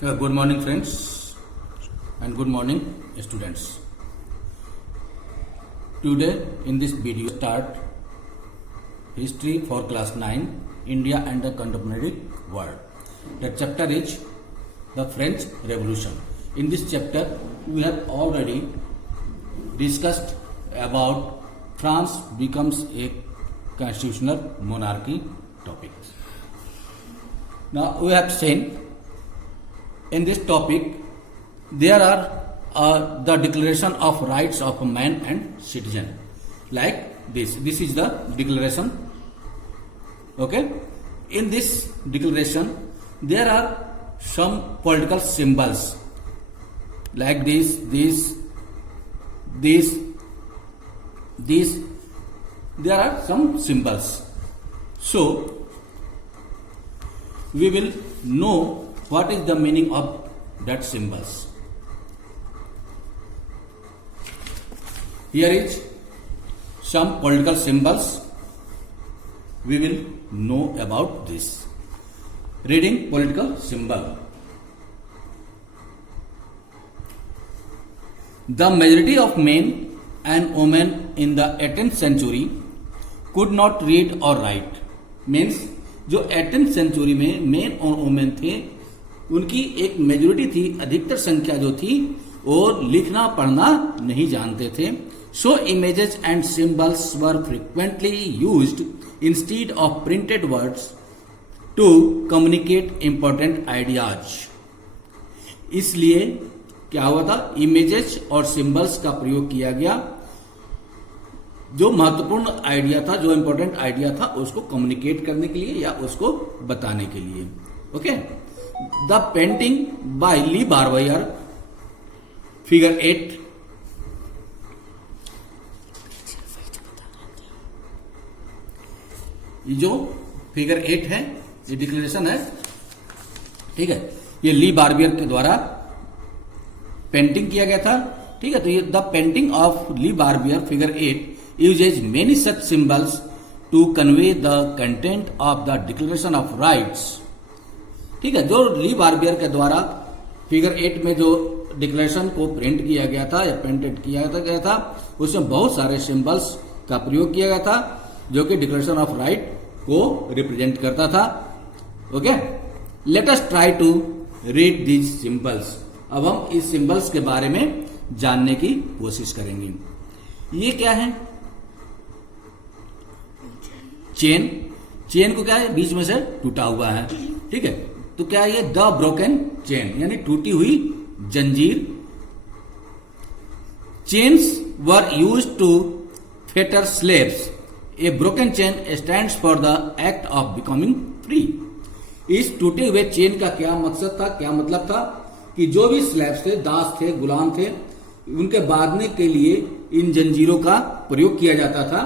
Good morning, friends, and good morning, students. Today, in this video, start history for class 9, India and the contemporary world. The chapter is the French Revolution. In this chapter, we have already discussed about France becomes a constitutional monarchy topic. Now, we have seen in this topic, there are the declaration of rights of man and citizen, like this. This is the declaration. Okay. In this declaration, there are some political symbols, like this. There are some symbols. So, we will know what is the meaning of that symbols. Here is some political symbols. We will know about this. Reading political symbol. The majority of men and women in the 18th century could not read or write. Means जो 18th century में main और women थे, उनकी एक majority थी, अधिकतर संख्या जो थी, और लिखना पढ़ना नहीं जानते थे. So images and symbols were frequently used instead of printed words to communicate important ideas. इसलिए क्या हुआ था, इमेजेस और सिंबल्स का प्रयोग किया गया. जो महत्वपूर्ण आइडिया था, जो इंपॉर्टेंट आइडिया था, उसको कम्युनिकेट करने के लिए या उसको बताने के लिए. Okay. The painting by Le Barbier, figure 8. जो फिगर 8 है, ये डिक्लेरेशन है. ठीक है. ये ली बार्बियर के द्वारा पेंटिंग किया गया था. ठीक है. तो ये the painting of Le Barbier, figure 8 uses many such symbols to convey the content of the Declaration of Rights. ठीक है. जो ली बार्बियर के द्वारा फिगर 8 में जो डिक्लेरेशन को प्रिंट किया गया था या प्रिंटेड किया गया था, उसमें बहुत सारे सिंबल्स का प्रयोग किया गया था, जो कि डिक्लेरेशन ऑफ राइट को रिप्रेजेंट करता था. Okay. Let us try to read these symbols. अब हम इस सिंबल्स के बारे में जानने की कोशिश करेंगे. ये क्या है? चेन. चेन को क्या है, बीच में से टूटा हुआ है. ठीक है. तो क्या ये द ब्रोकन चेन, यानी टूटी हुई जंजीर. Chains were used to fetter slaves. A broken chain stands for the act of becoming free. इस टूटे हुए चेन का क्या मकसद था, क्या मतलब था, कि जो भी स्लेव्स थे, दास थे, गुलाम थे, उनके बांधने के लिए इन जंजीरों का प्रयोग किया जाता था.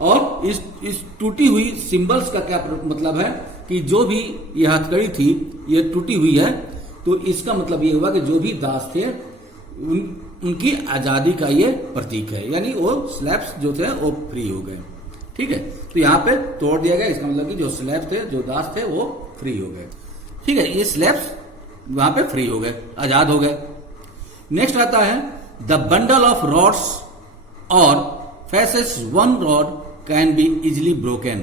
और इस टूटी हुई सिंबल्स का क्या मतलब है, कि जो भी ये हथकड़ी थी, ये टूटी हुई है, तो इसका मतलब ये हुआ कि जो भी दास थे, उनकी आजादी का ये प्रतीक है. यानी वो स्लेव्स जो थे वो फ्री हो गए. ठीक है. तो यहाँ पे तोड़ दिया गया. इसका मतलब कि जो स्लेव्स थे, जो दास थे, वो फ्री हो गए. ठीक है. ये स्लेव्स वहां पे फ्री हो गए, आजाद हो गए. नेक्स्ट आता है द बंडल ऑफ रॉड्स और faces. One rod can be easily broken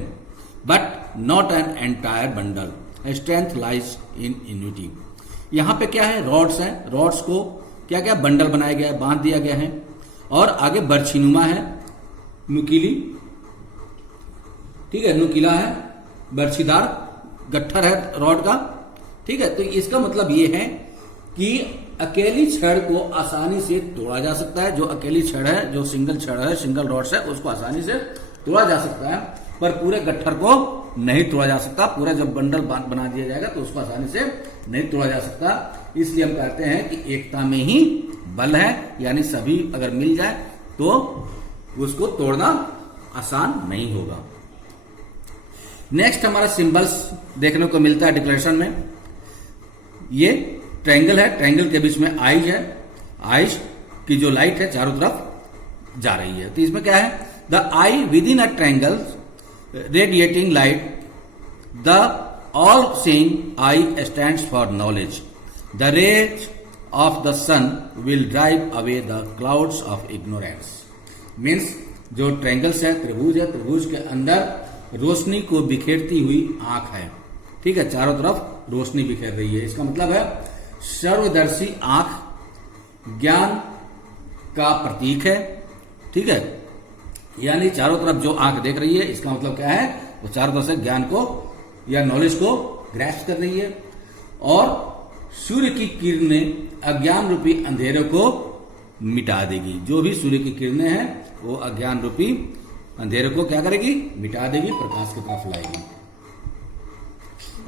but not an entire bundle. Strength lies in unity. यहां पे क्या है, रॉड्स हैं. रॉड्स को क्या क्या बंडल बनाया गया है, बांध दिया गया है, और आगे बर्छीनुमा है, नुकीली. ठीक है. नुकीला है, बर्छीदार गट्ठर है रॉड का. ठीक है. तो इसका मतलब ये है कि अकेली छड़ को आसानी से तोड़ा जा सकता है. जो अकेली छड़ है, जो सिंगल छड़ है, सिंगल रॉड्स है, उसको आसानी से तोड़ा जा सकता है, पर पूरे गट्ठर को नहीं तोड़ा जा सकता. पूरा जब बंडल बना दिया जाएगा तो उसको आसानी से नहीं तोड़ा जा सकता. इसलिए हम कहते हैं कि एकता में ही बल है, यानी सभी अगर मिल जाए तो उसको तोड़ना आसान नहीं होगा. नेक्स्ट हमारा सिंबल्स देखने को मिलता है डिक्लेरेशन में. ये ट्रायंगल है, ट्रायंगल के बीच में आइज है. आइज की जो लाइट है चारों तरफ जा रही है. तो इसमें क्या है, the eye within a triangle radiating light, the all seeing eye stands for knowledge. The rays of the sun will drive away the clouds of ignorance. Means जो ट्रायंगल्स है, त्रिभुज के अंदर रोशनी को बिखेरती हुई आंख है। ठीक है, चारों तरफ रोशनी बिखेर रही है। इसका मतलब है सर्वदर्शी आंख ज्ञान का प्रतीक है। ठीक है, यानी चारों तरफ जो आंख देख रही है, इसका मतलब क्या है, वो चारों तरफ से ज्ञान को या नॉलेज को ग्रैस्प कर रही है। और सूर्य की किरणें अज्ञान रूपी अंधेरे को मिटा देगी। जो भी सूर्य की किरणें हैं वो अज्ञान रूपी अंधेरे को क्या करेगी, मिटा देगी, प्रकाश की तरफ लाएगी।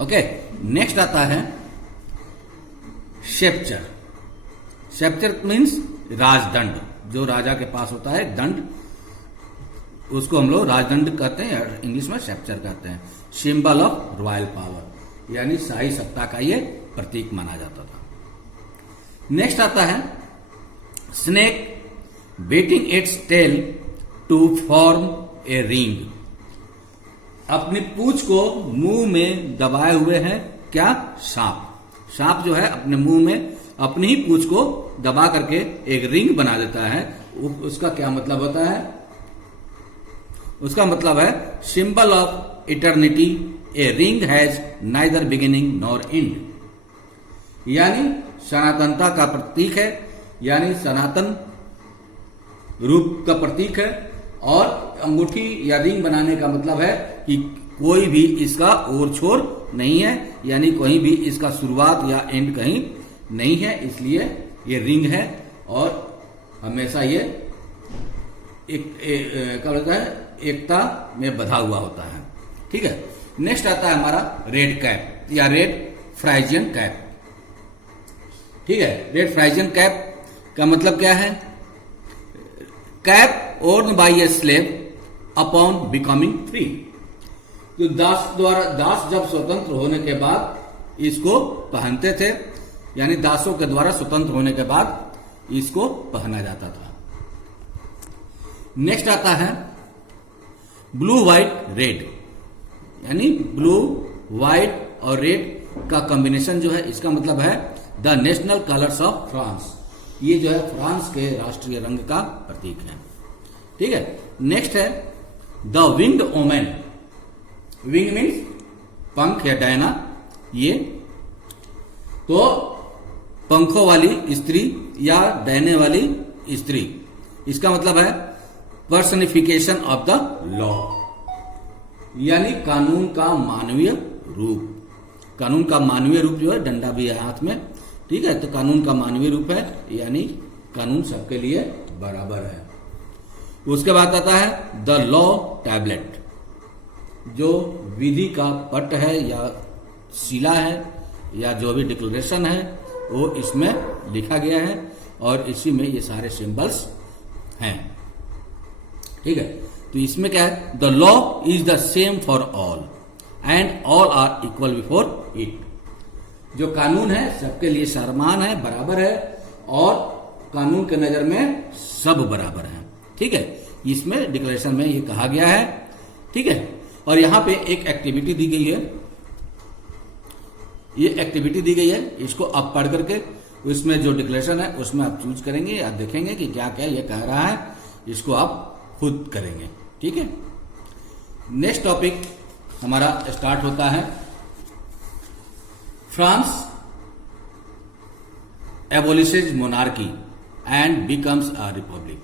ओके, नेक्स्ट आता है शेप्चर। शेप्चर मीन्स राजदंड। जो राजा के पास होता है दंड, उसको हम लोग राजदंड कहते हैं, या इंग्लिश में शेप्चर कहते हैं। सिंबल ऑफ रॉयल पावर, यानी शाही सत्ता का ये प्रतीक माना जाता था। नेक्स्ट आता है snake biting its tail to form a ring. अपनी पूंछ को मुंह में दबाए हुए है क्या, सांप। सांप जो है अपने मुंह में अपनी ही पूंछ को दबा करके एक रिंग बना देता है। उसका क्या मतलब होता है, उसका मतलब है symbol of eternity, a ring has neither beginning nor and. यानी सनातनता का प्रतीक है, यानी सनातन रूप का प्रतीक है। और अंगूठी या रिंग बनाने का मतलब है कि कोई भी इसका ओर छोर नहीं है, यानी कहीं भी इसका शुरुआत या एंड कहीं नहीं है, इसलिए ये रिंग है। और हमेशा ये क्या बोलता है, एकता में बधा हुआ होता है। ठीक है, नेक्स्ट आता है हमारा रेड कैप या रेड फ्राइजियन कैप। ठीक है, रेड फ्राइजियन कैप का मतलब क्या है, cap worn by a slave upon becoming free. तो दास जब स्वतंत्र होने के बाद इसको पहनते थे, यानी दासों के द्वारा स्वतंत्र होने के बाद इसको पहना जाता था। नेक्स्ट आता है ब्लू व्हाइट रेड, यानी ब्लू व्हाइट और रेड का कॉम्बिनेशन जो है, इसका मतलब है the national colours of France. ये जो है फ्रांस के राष्ट्रीय रंग का प्रतीक है। ठीक है, नेक्स्ट है the winged omen. Wing means पंख या डायना। ये तो पंखों वाली स्त्री या डैने वाली स्त्री, इसका मतलब है पर्सनिफिकेशन ऑफ द लॉ, यानी कानून का मानवीय रूप। कानून का मानवीय रूप जो है, डंडा भी है हाथ में। ठीक है, तो कानून का मानवीय रूप है, यानी कानून सबके लिए बराबर है। उसके बाद आता है द लॉ टैबलेट, जो विधि का पट है या शिला है या जो भी डिक्लेरेशन है वो इसमें लिखा गया है, और इसी में ये सारे सिंबल्स हैं। ठीक है, तो इसमें क्या है, the law is the same for all and all are equal before it. जो कानून है सबके लिए समान है, बराबर है, और कानून के नजर में सब बराबर है। ठीक है, इसमें डिक्लेरेशन में ये कहा गया है। ठीक है, और यहां पे एक एक्टिविटी दी गई है, ये एक्टिविटी दी गई है, इसको आप पढ़ करके उसमें जो डिक्लेरेशन है उसमें आप चूज करेंगे, आप देखेंगे कि क्या क्या ये कह रहा है, इसको आप खुद करेंगे। ठीक है, नेक्स्ट टॉपिक हमारा स्टार्ट होता है France abolishes monarchy and becomes a republic.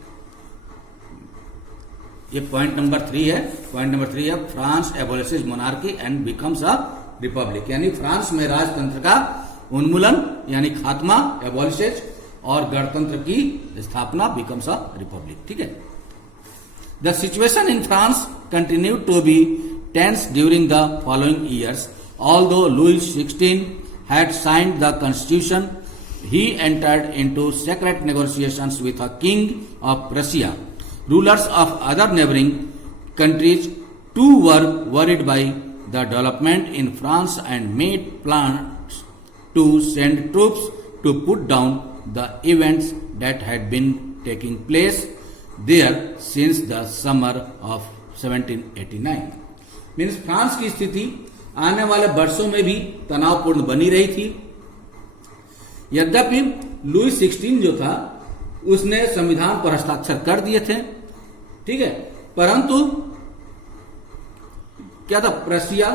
ये पॉइंट नंबर 3 है। पॉइंट नंबर 3 है France abolishes monarchy and becomes a republic, यानी फ्रांस में राजतंत्र का उन्मूलन यानी खात्मा, एबोलिशेज, और गणतंत्र की स्थापना, बिकम्स अ रिपब्लिक। ठीक है, the situation in France continued to be tense during the following years. Although Louis XVI had signed the constitution, he entered into secret negotiations with the king of Prussia. Rulers of other neighboring countries too were worried by the development in France and made plans to send troops to put down the events that had been taking place there since the summer of 1789. Means France की स्थिति आने वाले वर्षों में भी तनावपूर्ण बनी रही थी। यद्यपि लुई 16 जो था उसने संविधान पर हस्ताक्षर कर दिए थे, ठीक है, परंतु क्या था, प्रसिया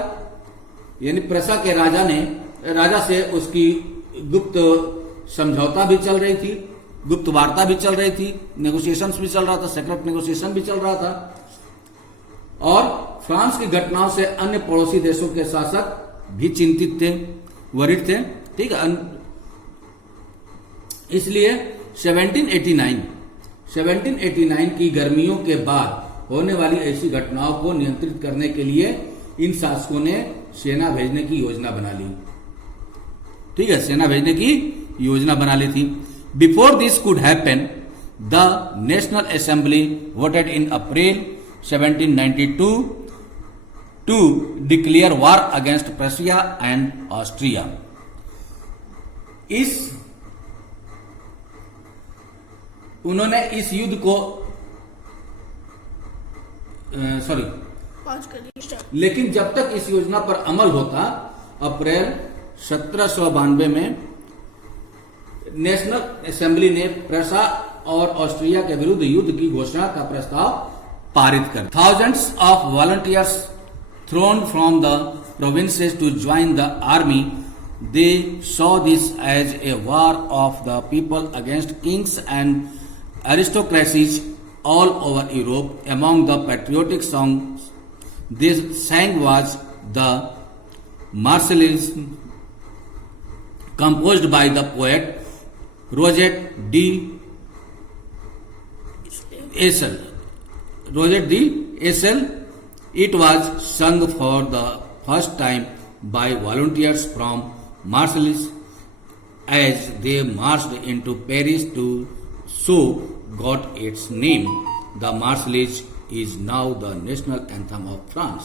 यानी प्रसा के राजा से उसकी गुप्त समझौता भी चल रही थी, गुप्त वार्ता भी चल रही थी, नेगोशिएशंस भी चल रहा था, सेक्रेट नेगोशिएशन भी चल रहा था, और फ्रांस की घटनाओं से अन्य पड़ोसी देशों के शासक भी चिंतित थे, वरिड थे, ठीक है। इसलिए 1789 की गर्मियों के बाद होने वाली ऐसी घटनाओं को नियंत्रित करने के लिए इन शासकों ने सेना भेजने की योजना बना ली, ठीक है, सेना भेजने की योजना बना ली थी। Before this could happen, the national assembly voted in April 1792 to declare war against Prussia and Austria. उन्होंने इस युद्ध को लेकिन जब तक इस योजना पर अमल होता, अप्रैल 1792 में नेशनल असेंबली ने प्रशा और ऑस्ट्रिया के विरुद्ध युद्ध की घोषणा का प्रस्ताव पारित कर। Thousands of volunteers throng from the provinces to join the army, they saw this as a war of the people against kings and aristocracies all over Europe. Among the patriotic songs they sang was the Marseillaise, composed by the poet Roger de Esel. It was sung for the first time by volunteers from Marseille as they marched into Paris to so got its name. The Marseillaise is now the national anthem of France.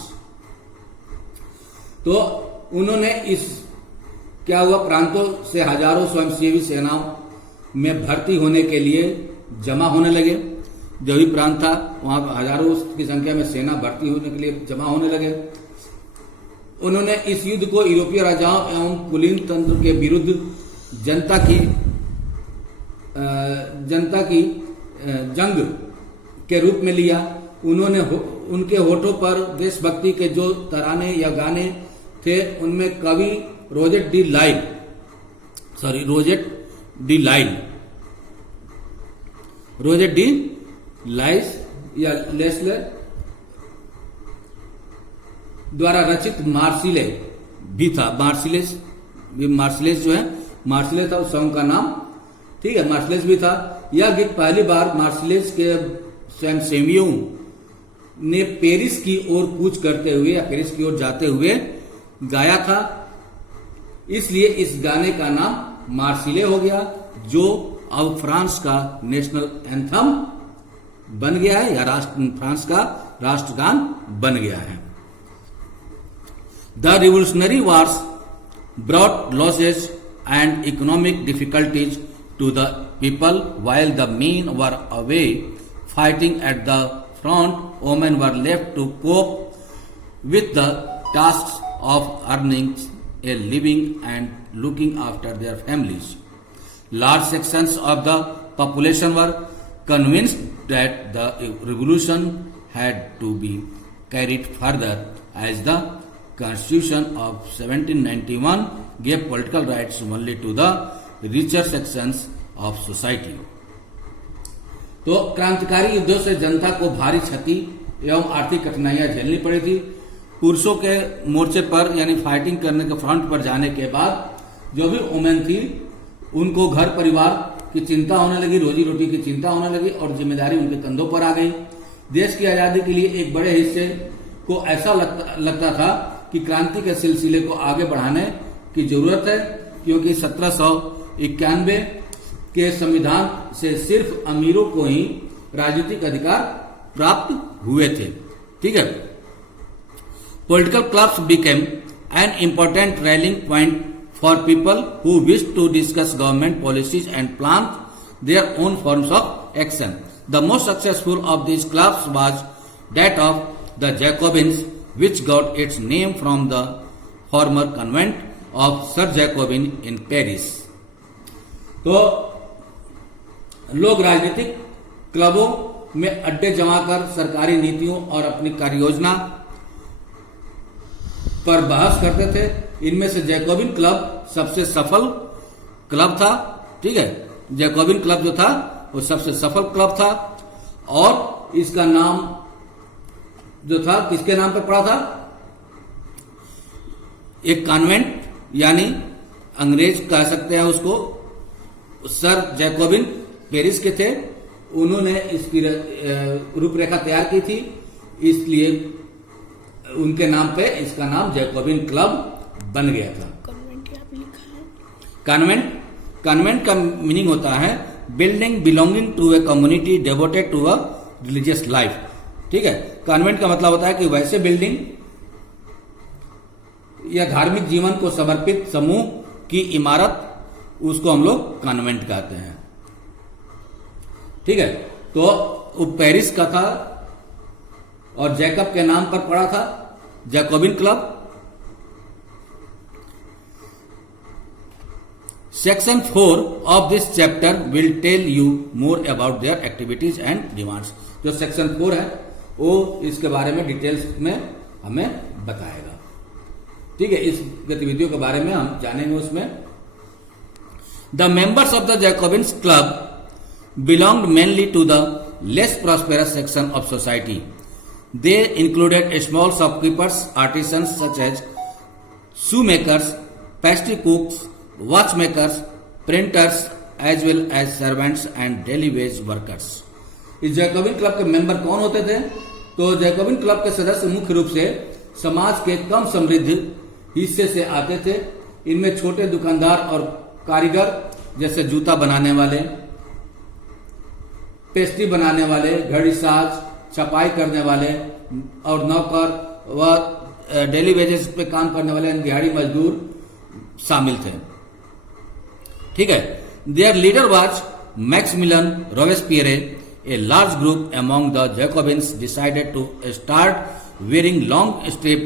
तो उन्होंने क्या हुआ, प्रांतों से हजारों स्वयंसेवी सेनाओं में भर्ती होने के लिए जमा होने लगे। जो भी प्रांत था वहां हजारों की संख्या में सेना भर्ती होने के लिए जमा होने लगे। उन्होंने इस युद्ध को यूरोपीय राजाओं एवं कुलीन तंत्र के विरुद्ध जनता की जंग के रूप में लिया। उन्होंने उनके होठों पर देशभक्ति के जो तराने या गाने थे, उनमें कवि रोजेट डी लाइस या लेस्लर द्वारा रचित मार्सिले भी था। मार्सिलेस जो है, मार्सिलेस था उस सॉन्ग का नाम, ठीक है, मार्सिलेस भी था। यह गीत पहली बार मार्सिलेस के स्वयंसेवियों ने पेरिस की ओर कूच करते हुए या पेरिस की ओर जाते हुए गाया था। इसलिए इस गाने का नाम मार्सिले हो गया, जो अब फ्रांस का नेशनल एंथम बन गया है या फ्रांस का राष्ट्रगान बन गया है। The revolutionary Wars brought losses and economic difficulties to the people. While the men were away fighting at the front, women were left to cope with the tasks of earning a living and looking after their families. Large sections of the population were convinced that the revolution had to be carried further, as the Constitution of 1791 gave political rights only to the richer sections of society. तो क्रांतिकारी युद्धों से जनता को भारी क्षति एवं आर्थिक कठिनाइयां झेलनी पड़ी थी। पुरुषों के मोर्चे पर यानी फाइटिंग करने के फ्रंट पर जाने के बाद जो भी वुमेन थी, उनको घर परिवार की चिंता होने लगी, रोजी रोटी की चिंता होने लगी और जिम्मेदारी उनके कंधों पर आ गई। देश की आजादी के लिए एक बड़े हिस्से को ऐसा लगता था कि क्रांति के सिलसिले को आगे बढ़ाने की जरूरत है, क्योंकि 1791 के संविधान से सिर्फ अमीरों को ही राजनीतिक अधिकार प्राप्त हुए थे, ठीक है। Political clubs became an important rallying point for people who wished to discuss government policies and plan their own forms of action. The most successful of these clubs was that of the Jacobins, which got its name from the former convent of Sir Jacobin in Paris. तो लोग राजनीतिक क्लबों में अड्डे जमाकर सरकारी नीतियों और अपनी कार्य योजना पर बहस करते थे। इनमें से जैकोबिन क्लब सबसे सफल क्लब था। ठीक है, जैकोबिन क्लब जो था वो सबसे सफल क्लब था और इसका नाम जो था किसके नाम पर पड़ा था? एक कॉन्वेंट, यानी अंग्रेज कह सकते हैं उसको, सर जैकोबिन पेरिस के थे, उन्होंने इसकी रूपरेखा तैयार की थी, इसलिए उनके नाम पे इसका नाम जैकोबिन क्लब बन गया था। कॉन्वेंट, कॉन्वेंट का मीनिंग होता है building belonging to a community devoted to a religious life. ठीक है, कॉन्वेंट का मतलब होता है कि वैसे बिल्डिंग या धार्मिक जीवन को समर्पित समूह की इमारत, उसको हम लोग कॉन्वेंट कहते हैं। ठीक है, तो वो पेरिस का था और जैकब के नाम पर पड़ा था Jacobin club. Section 4 of this chapter will tell you more about their activities and demands. जो सेक्शन 4 है वो इसके बारे में डिटेल्स में हमें बताएगा। ठीक है, इस गतिविधियों के बारे में हम जानेंगे उसमें। The members of the Jacobins club belonged mainly to the less prosperous section of society. They included small shopkeepers, artisans such as shoemakers, pastry cooks, watchmakers, printers, as well as servants and daily wage workers. इस Jacobin club के member कौन होते थे? तो Jacobin club के सदस्य मुख्य रूप से समाज के कम समृद्ध हिस्से से आते थे। इनमें छोटे दुकानदार और कारीगर जैसे जूता बनाने वाले, पेस्ट्री बनाने वाले, घड़ी साज, छपाई करने वाले और नौकर व डेली वेजेस पे काम करने वाले दिहाड़ी मजदूर शामिल थे। ठीक है, their leader was Maximilian Robespierre. A large group among the Jacobins decided to start wearing long striped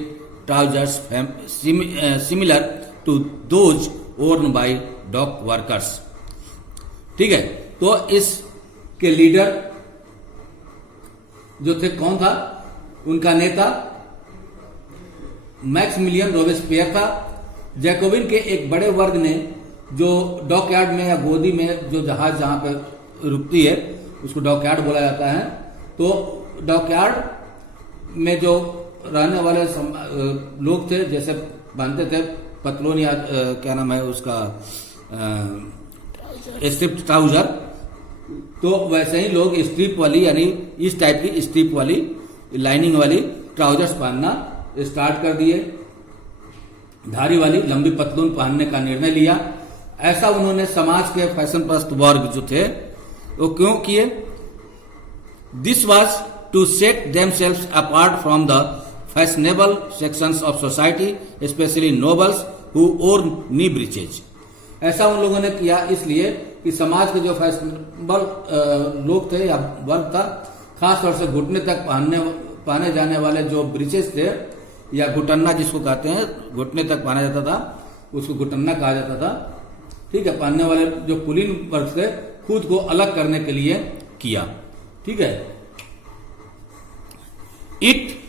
trousers similar to those worn by dock workers. ठीक है, तो इस के लीडर जो थे कौन था? उनका नेता मैक्सिमिलियन रोबेस्पियर था। जैकोबिन के एक बड़े वर्ग ने, जो डॉकयार्ड में या गोदी में जो जहाज जहां पे रुकती है उसको डॉकयार्ड बोला जाता है, तो डॉकयार्ड में जो रहने वाले लोग थे, जैसे बांधते थे पतलून या क्या नाम है उसका, स्ट्रिप ट्राउजर, तो वैसे ही लोग स्ट्रिप वाली, यानी इस टाइप की स्ट्रिप वाली लाइनिंग वाली ट्राउजर्स पहनना स्टार्ट कर दिए। धारी वाली लंबी पतलून पहनने का निर्णय लिया। ऐसा उन्होंने समाज के फैशन प्रस्त वर्ग जो थे वो क्यों किए? This was to set themselves apart from the fashionable sections of society, specially nobles who wore knee breeches. ऐसा उन लोगों ने किया इसलिए कि समाज के जो फैशनेबल लोग थे या वर्ग था, खास तौर से घुटने तक पहने जाने वाले जो ब्रीचेस थे या घुटन्ना जिसको कहते हैं, घुटने तक पहना जाता था उसको घुटन्ना कहा जाता था। ठीक है, पहनने वाले जो कुलीन वर्ग थे खुद को अलग करने के लिए किया। ठीक है, it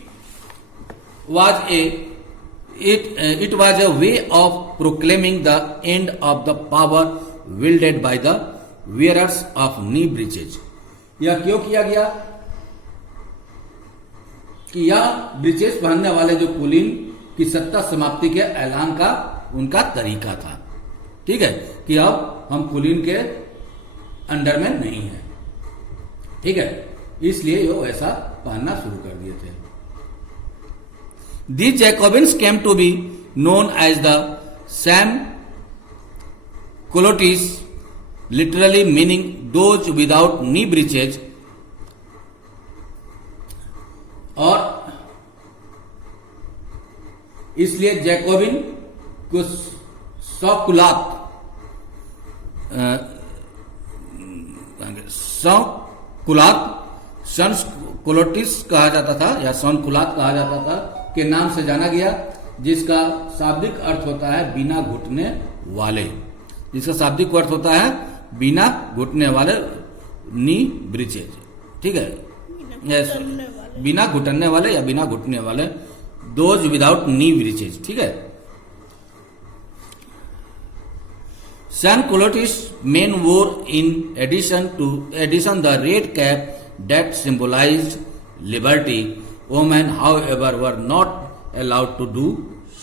was a way of proclaiming the end of the power wielded by the wearers of knee breeches. यह क्यों किया गया? कि यह ब्रीचेस पहनने वाले जो कुलीन की सत्ता समाप्ति के ऐलान का उनका तरीका था। ठीक है, कि अब हम कुलीन के अंडर में नहीं है। ठीक है, इसलिए वो ऐसा पहनना शुरू कर दिए थे। These Jacobins came to be known as the Sam Colotis, literally meaning those without knee breeches, और इसलिए जैकोबिन को सन्स कोलोटिस कहा जाता था या सनकुलात कहा जाता था के नाम से जाना गया, जिसका शाब्दिक अर्थ होता है बिना घुटने वाले। जिसका शाब्दिक अर्थ होता है बिना घुटने वाले नी ब्रिचेज, ठीक है, बिना घुटने वाले या बिना घुटने वाले, दोज विदाउट नी ब्रिचेज, ठीक है। San Clotis men wore in addition the red cap that symbolized liberty. Women, however, were not allowed to do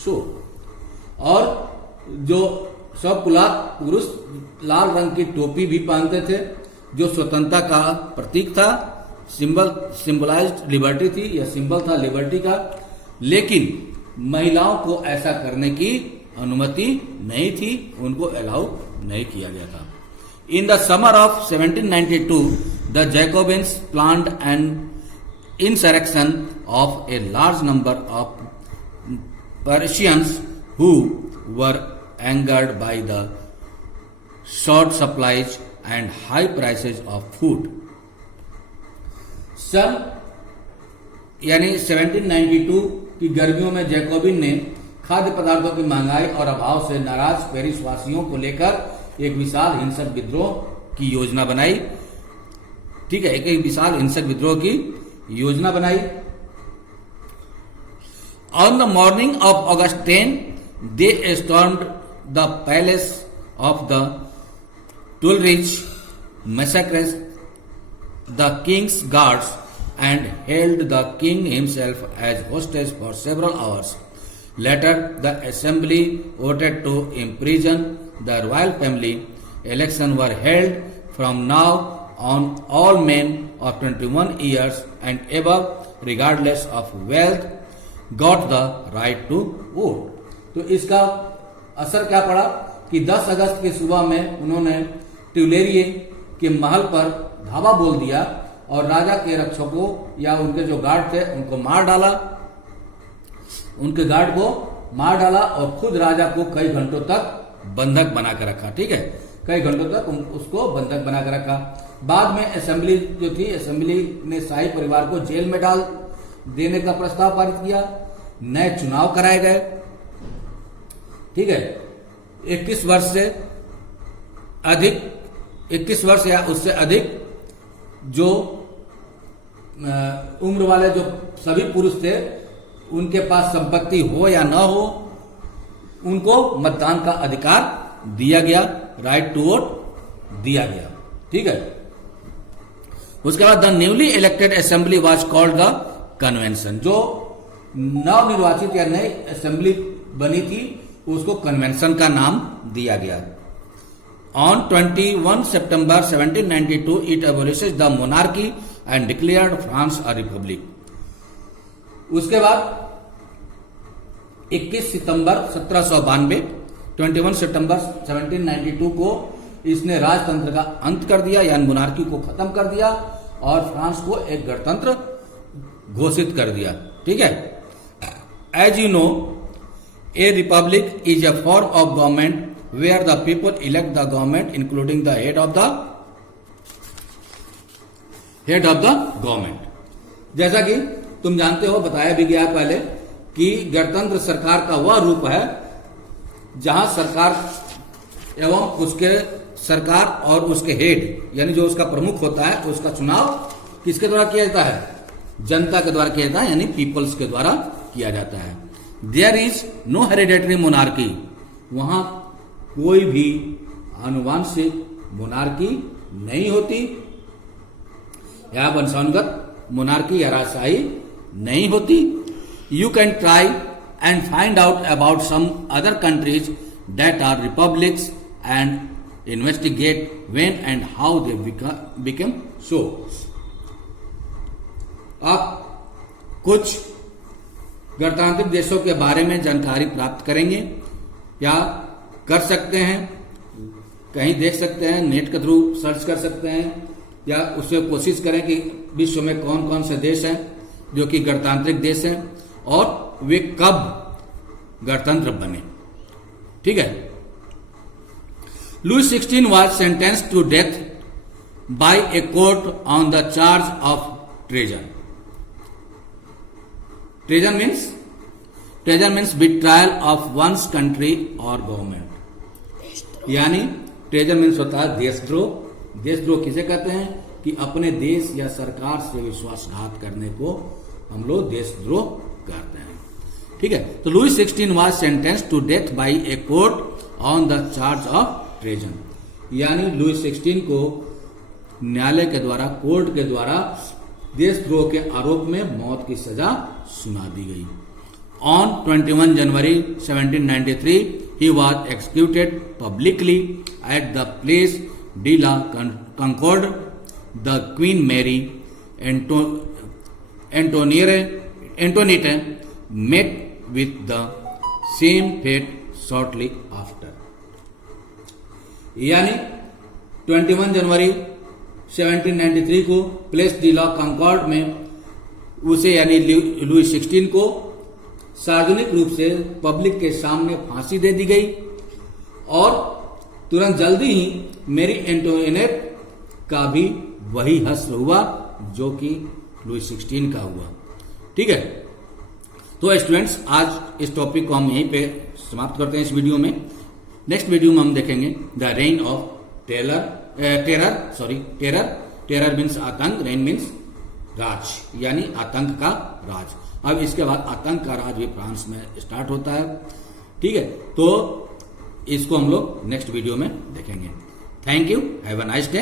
so. और जो सब पुरुष लाल रंग की टोपी भी पहनते थे जो स्वतंत्रता का प्रतीक था, सिंबलाइज्ड लिबर्टी थी या सिंबल था लिबर्टी का, लेकिन महिलाओं को ऐसा करने की अनुमति नहीं थी, उनको अलाउ नहीं किया गया था। In the summer of 1792 the Jacobins planned an insurrection of a large number of Parisians who were angered by the short supplies and high prices of food. सन यानी 1792 की गर्मियों में जैकोबिन ने खाद्य पदार्थों की महंगाई और अभाव से नाराज पेरिस वासियों को लेकर एक विशाल हिंसक विद्रोह की योजना बनाई, ठीक है, एक विशाल हिंसक विद्रोह की योजना बनाई। On the morning of August 10 they stormed the palace of the Tuileries, massacred the king's guards and held the king himself as hostage for several hours. Later, the assembly voted to imprison the royal family. Elections were held from now on. All men of 21 years and above, regardless of wealth, got the right to vote. तो इसका असर क्या पड़ा कि 10 अगस्त की सुबह में उन्होंने ट्यूलेरिए के महल पर धावा बोल दिया और राजा के रक्षकों या उनके जो गार्ड थे उनको मार डाला, उनके गार्ड को मार डाला और खुद राजा को कई घंटों तक बंधक बनाकर रखा, ठीक है, कई घंटों तक उसको बंधक बनाकर रखा। बाद में असेंबली जो थी, असेंबली ने शाही परिवार को जेल में डाल देने का प्रस्ताव पारित किया, नए चुनाव कराए गए, ठीक है, 21 वर्ष से अधिक, 21 वर्ष या उससे अधिक जो उम्र वाले जो सभी पुरुष थे उनके पास संपत्ति हो या न हो, उनको मतदान का अधिकार दिया गया, राइट टू वोट दिया गया, ठीक है। उसके बाद the newly elected assembly was called the convention. जो नवनिर्वाचित या नई असेंबली बनी थी उसको कन्वेंशन का नाम दिया गया। On 21 September 1792, it abolishes the monarchy and declared France a republic. उसके बाद 21 सितंबर 1792, 21 सितंबर 1792 को इसने राजतंत्र का अंत कर दिया, यानी मोनार्की को खत्म कर दिया और फ्रांस को एक गणतंत्र घोषित कर दिया, ठीक है। As you know, a republic is a form of government where the people elect the government including the head of the government। जैसा कि तुम जानते हो, बताया भी गया पहले कि गणतंत्र सरकार का वह रूप है जहां सरकार एवं उसके सरकार और उसके हेड यानी जो उसका प्रमुख होता है उसका चुनाव किसके द्वारा किया जाता है? जनता के द्वारा किया जाता है, यानी पीपल्स के द्वारा किया जाता है। There is no hereditary monarchy, वहां कोई भी आनुवांशिक मोनार्की नहीं होती या वंशानुगत मोनार्की या राजशाही नहीं होती। You can try and find out about some other countries that are republics and investigate when and how they become so. आप कुछ गणतांत्रिक देशों के बारे में जानकारी प्राप्त करेंगे या कर सकते हैं, कहीं देख सकते हैं, नेट के थ्रू सर्च कर सकते हैं या उससे कोशिश करें कि विश्व में कौन कौन से देश हैं जो कि गणतांत्रिक देश हैं और वे कब गणतंत्र बने, ठीक है। Louis 16 was sentenced to death by a court on the charge of treason. Treason means betrayal of one's country और गवर्नमेंट, यानी ट्रेजन मीन्स होता है देशद्रोह। देशद्रोह किसे कहते हैं कि अपने देश या सरकार से विश्वासघात करने को हम लोग देशद्रोह कहते हैं। ठीक है, तो Louis 16 was sentence to death by a court on the charge of treason, यानी लुई 16 को न्यायालय के द्वारा, कोर्ट के द्वारा देशद्रोह के आरोप में मौत की सजा सुना दी गई। On 21 January 1793 he was executed publicly at the place de la Concorde. The Queen Mary Antoinette met with the same fate shortly after. यानी 21 जनवरी 1793 को प्लेस डी ला कॉन्कॉर्ड में उसे यानी लुई 16 को सार्वजनिक रूप से पब्लिक के सामने फांसी दे दी गई और तुरंत जल्दी ही मेरी एंटोनेट का भी वही हश्र हुआ जो कि लुई 16 का हुआ। ठीक है, तो स्टूडेंट्स आज इस टॉपिक को हम यहीं पे समाप्त करते हैं इस वीडियो में। नेक्स्ट वीडियो में हम देखेंगे the rain of terror means आतंक, रेन मीन्स राज, यानी आतंक का राज। अब इसके बाद आतंक का राज भी फ्रांस में स्टार्ट होता है। ठीक है, तो इसको हम लोग नेक्स्ट वीडियो में देखेंगे। Thank you, have a nice day.